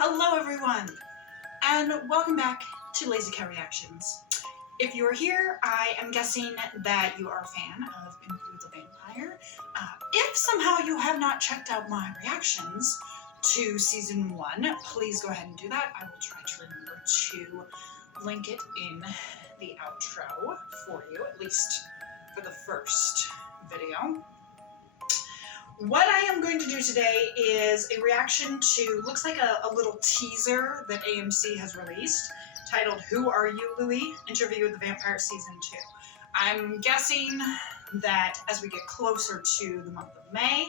Hello everyone, and welcome back to Lazy Cat Reactions. If you're here, I am guessing that you are a fan of Interview with the Vampire. If somehow you have not checked out my reactions to Season 1, please go ahead and do that. I will try to remember to link it in the outro for you, at least for the first video. What I am going to do today is a reaction to, looks like a little teaser that AMC has released, titled Who Are You, Louie? Interview with the Vampire Season 2. I'm guessing that as we get closer to the month of May,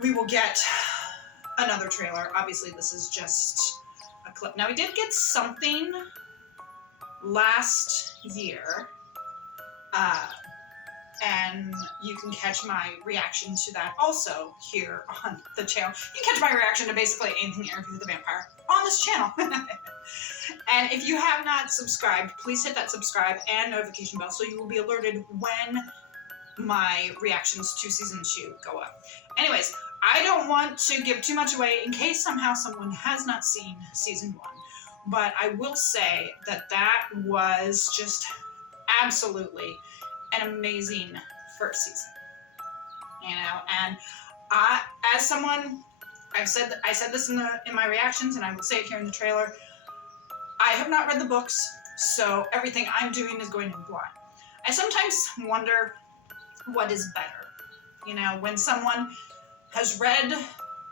we will get another trailer. Obviously, this is just a clip. Now, we did get something last year, and you can catch my reaction to that also here on the channel. You can catch my reaction to basically anything Interview with the Vampire on this channel. And if you have not subscribed, please hit that subscribe and notification bell so you will be alerted when my reactions to Season 2 go up. Anyways, I don't want to give too much away in case somehow someone has not seen Season 1, but I will say that that was just absolutely an amazing first season, you know. And I, as someone, I said this in my reactions, and I will say it here in the trailer. I have not read the books, so everything I'm doing is going in blind. I sometimes wonder what is better, you know, when someone has read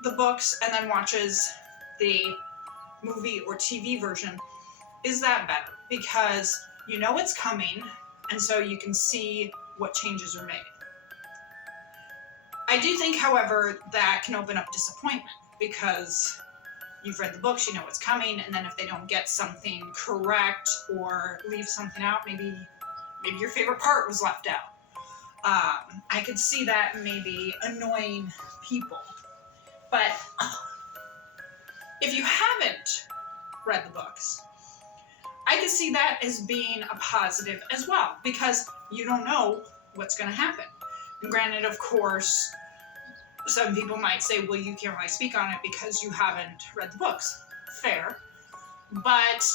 the books and then watches the movie or TV version. Is that better? Because you know it's coming, and so you can see what changes are made. I do think, however, that can open up disappointment because you've read the books, you know what's coming, and then if they don't get something correct or leave something out, maybe your favorite part was left out. I could see that maybe annoying people. But if you haven't read the books, I could see that as being a positive as well, because you don't know what's going to happen. And granted, of course, some people might say, well, you can't really speak on it because you haven't read the books. Fair. But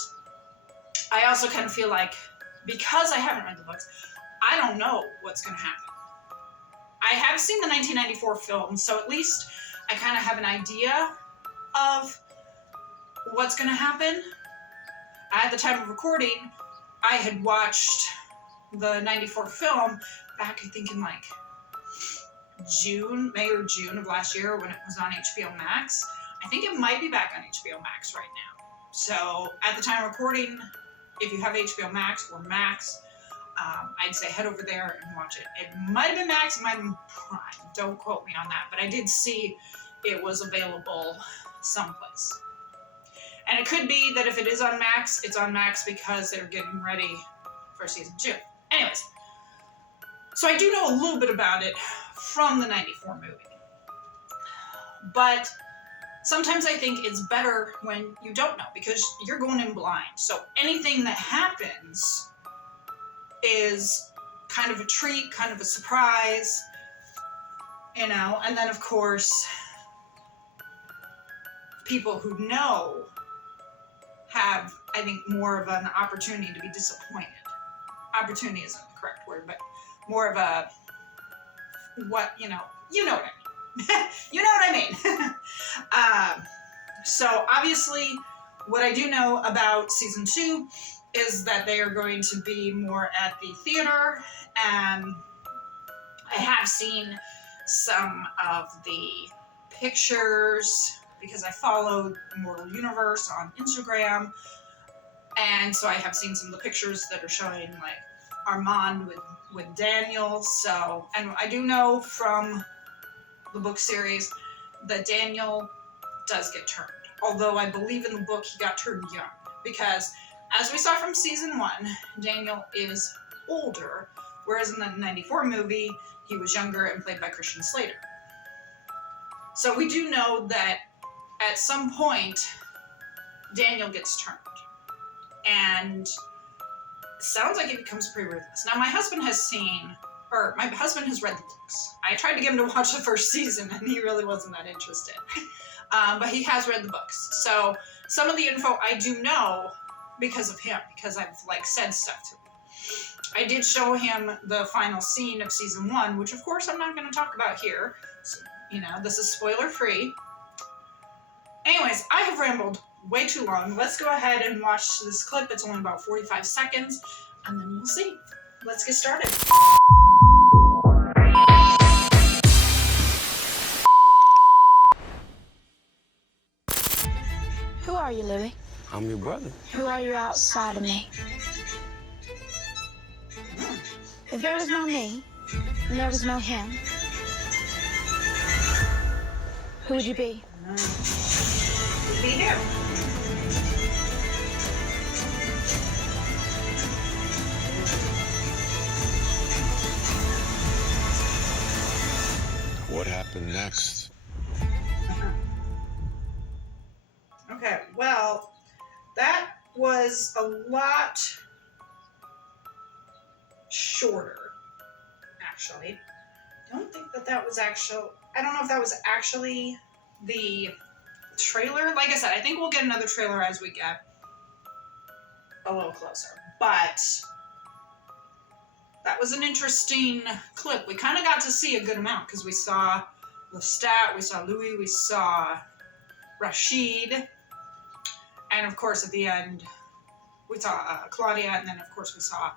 I also kind of feel like, because I haven't read the books, I don't know what's going to happen. I have seen the 1994 film, so at least I kind of have an idea of what's going to happen. At the time of recording, I had watched the 94 film back, I think, in like May or June of last year when it was on HBO Max. I think it might be back on HBO Max right now. So at the time of recording, if you have HBO Max or Max, I'd say head over there and watch it. It might have been Max, it might have been Prime. Don't quote me on that, but I did see it was available someplace. And it could be that if it is on Max, it's on Max because they're getting ready for Season 2. Anyways, so I do know a little bit about it from the 94 movie. But sometimes I think it's better when you don't know, because you're going in blind. So anything that happens is kind of a treat, kind of a surprise, you know. And then, of course, people who know have, I think, more of an opportunity to be disappointed. Opportunity isn't the correct word, but more of a, what, you know what I mean. You know what I mean. So obviously, what I do know about Season 2 is that they are going to be more at the theater, and I have seen some of the pictures because I followed Immortal Universe on Instagram, and so I have seen some of the pictures that are showing like Armand with Daniel. So, and I do know from the book series that Daniel does get turned, although I believe in the book he got turned young, because as we saw from Season 1, Daniel is older, whereas in the 94 movie he was younger and played by Christian Slater. So we do know that at some point, Daniel gets turned. And it sounds like it becomes pretty ruthless. Now, my husband has read the books. I tried to get him to watch the first season, and he really wasn't that interested. but he has read the books. So some of the info I do know because of him, because I've like said stuff to him. I did show him the final scene of season 1, which of course I'm not going to talk about here. So, this is spoiler free. Anyways, I have rambled way too long. Let's go ahead and watch this clip. It's only about 45 seconds, and then we'll see. Let's get started. Who are you, Louis? I'm your brother. Who are you outside of me? If there was no me, and there was no him, who would you be? Be here. What happened next? Okay, well, that was a lot shorter, actually. I don't think that was actual. I don't know if that was actually the trailer. Like I said, I think we'll get another trailer as we get a little closer. But that was an interesting clip. We kind of got to see a good amount because we saw Lestat, we saw Louis, we saw Rashid, and of course at the end we saw Claudia, and then of course we saw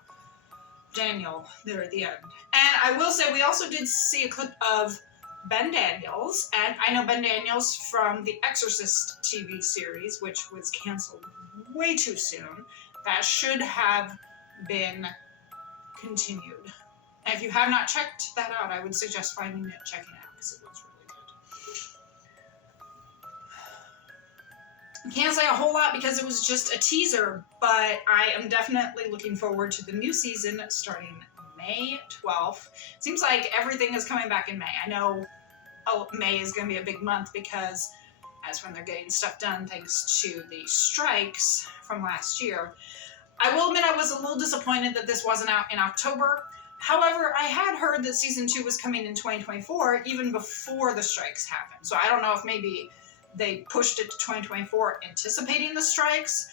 Daniel there at the end. And I will say we also did see a clip of Ben Daniels, and I know Ben Daniels from the Exorcist TV series, which was canceled way too soon. That should have been continued. And if you have not checked that out, I would suggest finding it, checking it out, because it was really good. I can't say a whole lot because it was just a teaser, but I am definitely looking forward to the new season starting May 12th. Seems like everything is coming back in May. I know May is going to be a big month because that's when they're getting stuff done thanks to the strikes from last year. I will admit I was a little disappointed that this wasn't out in October. However, I had heard that season 2 was coming in 2024 even before the strikes happened. So I don't know if maybe they pushed it to 2024 anticipating the strikes,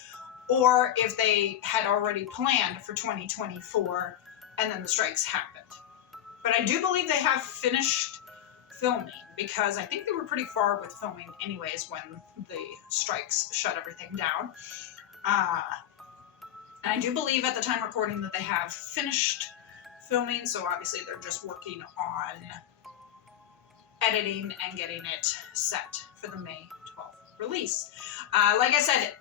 or if they had already planned for 2024 and then the strikes happened. But I do believe they have finished filming because I think they were pretty far with filming anyways when the strikes shut everything down. And I do believe at the time recording that they have finished filming, so obviously they're just working on editing and getting it set for the May 12th release. Like I said,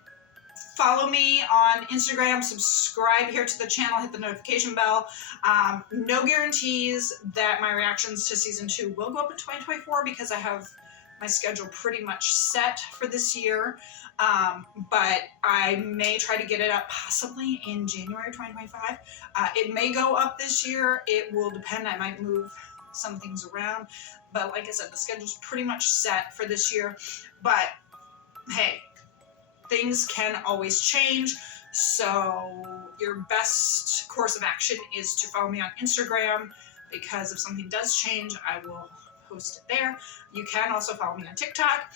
follow me on Instagram, subscribe here to the channel, hit the notification bell. No guarantees that my reactions to season 2 will go up in 2024 because I have my schedule pretty much set for this year. But I may try to get it up possibly in January 2025. It may go up this year. It will depend. I might move some things around. But like I said, the schedule's pretty much set for this year. But hey, things can always change. So your best course of action is to follow me on Instagram, because if something does change, I will post it there. You can also follow me on TikTok.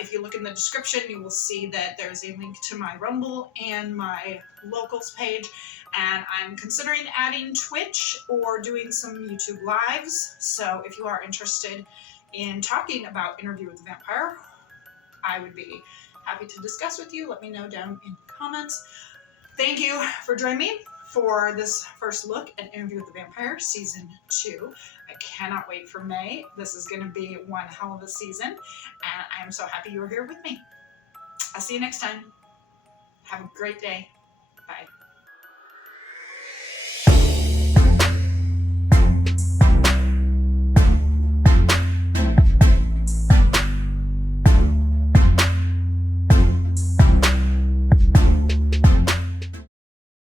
If you look in the description, you will see that there's a link to my Rumble and my Locals page. And I'm considering adding Twitch or doing some YouTube lives. So if you are interested in talking about Interview with the Vampire, I would be happy to discuss with you. Let me know down in the comments. Thank you for joining me for this first look at Interview with the Vampire Season 2. I cannot wait for May. This is going to be one hell of a season, and I am so happy you are here with me. I'll see you next time. Have a great day. Bye.